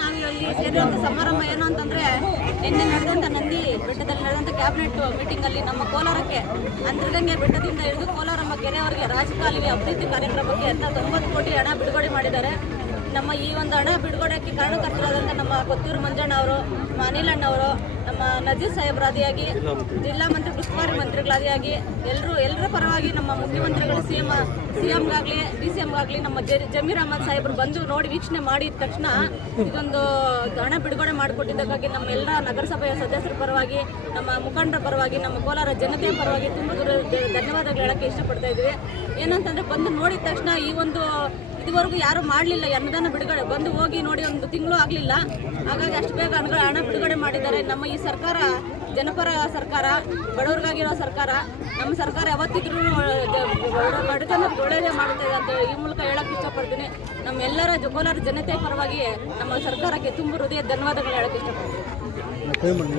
ನಾವು ಇಲ್ಲಿ ಸೇರಿರುವಂಥ ಸಮಾರಂಭ ಏನು ಅಂತಂದರೆ ನಿನ್ನೆ ನಡೆದಂಥ ನಂದಿ ಬೆಟ್ಟದಲ್ಲಿ ನಡೆದಂಥ ಕ್ಯಾಬಿನೆಟ್ ಮೀಟಿಂಗಲ್ಲಿ ನಮ್ಮ ಕೋಲಾರಕ್ಕೆ ಅಂತರ್ಗಂಗೆ ಬೆಟ್ಟದಿಂದ ಹಿಡಿದು ಕೋಲಾರಮ್ಮ ಕೆರೆಯವರೆಗೆ ರಾಜಕಾಲುವೆ ಅಭಿವೃದ್ಧಿ ಕಾರ್ಯಕ್ರಮಕ್ಕೆ ಅಂತ 90 ಕೋಟಿ ಹಣ ಬಿಡುಗಡೆ ಮಾಡಿದ್ದಾರೆ. ನಮ್ಮ ಈ ಒಂದು ಹಣ ಬಿಡುಗಡೆಗೆ ಕಾರಣಕರ್ತರಾದಂಥ ನಮ್ಮ ಕೊತ್ತೂರು ಮಂಜಣ್ಣ ಅವರು, ನಮ್ಮ ಅನಿಲ್ ಅಣ್ಣ ಅವರು, ನಮ್ಮ ನಜೀರ್ ಸಾಹೇಬ್ರಾದಿಯಾಗಿ, ಜಿಲ್ಲಾ ಮಂತ್ರಿ ಉಸ್ತುವಾರಿ ಮಂತ್ರಿಗಳಾದಿಯಾಗಿ ಎಲ್ಲರ ಪರವಾಗಿ ನಮ್ಮ ಮುಖ್ಯಮಂತ್ರಿಗಳು ಸಿಎಂಗಾಗಲಿ DCMಗಾಗಲಿ ನಮ್ಮ ಜಮೀರ್ ಅಹಮದ್ ಸಾಹೇಬರು ಬಂದು ನೋಡಿ ವೀಕ್ಷಣೆ ಮಾಡಿದ ತಕ್ಷಣ ಇದೊಂದು ಹಣ ಬಿಡುಗಡೆ ಮಾಡಿಕೊಟ್ಟಿದ್ದಕ್ಕಾಗಿ ನಮ್ಮ ಎಲ್ಲ ನಗರಸಭೆಯ ಸದಸ್ಯರ ಪರವಾಗಿ, ನಮ್ಮ ಮುಖಂಡರ ಪರವಾಗಿ, ನಮ್ಮ ಕೋಲಾರ ಜನತೆಯ ಪರವಾಗಿ ತುಂಬ ಧನ್ಯವಾದಗಳು ಹೇಳೋಕ್ಕೆ ಇಷ್ಟಪಡ್ತಾ ಇದ್ವಿ. ಏನಂತಂದರೆ ಬಂದು ನೋಡಿದ ತಕ್ಷಣ ಈ ಒಂದು ಇದುವರೆಗೂ ಯಾರೂ ಮಾಡಲಿಲ್ಲ, ಅನುದಾನ ಬಿಡುಗಡೆ ಬಂದು ಹೋಗಿ ನೋಡಿ 1 ತಿಂಗಳು ಆಗಲಿಲ್ಲ. ಹಾಗಾಗಿ ಅಷ್ಟು ಬೇಗ ಹಣ ಬಿಡುಗಡೆ ಮಾಡಿದ್ದಾರೆ. ನಮ್ಮ ಈ ಸರ್ಕಾರ ಜನಪರ ಸರ್ಕಾರ, ಬಡವರಿಗಾಗಿರೋ ಸರ್ಕಾರ. ನಮ್ಮ ಸರ್ಕಾರ ಯಾವತ್ತಿದ್ರೂ ಬಡತನ ಒಳ್ಳೆಯದೇ ಮಾಡುತ್ತೆ ಅಂತ ಈ ಮೂಲಕ ಹೇಳೋಕ್ಕೆ ಇಷ್ಟಪಡ್ತೀನಿ. ನಮ್ಮೆಲ್ಲರ ಕೋಲಾರ ಜನತೆ ಪರವಾಗಿ ನಮ್ಮ ಸರ್ಕಾರಕ್ಕೆ ತುಂಬ ಹೃದಯ ಧನ್ಯವಾದಗಳು ಹೇಳೋಕ್ಕೆ ಇಷ್ಟಪಡ್ತೀನಿ.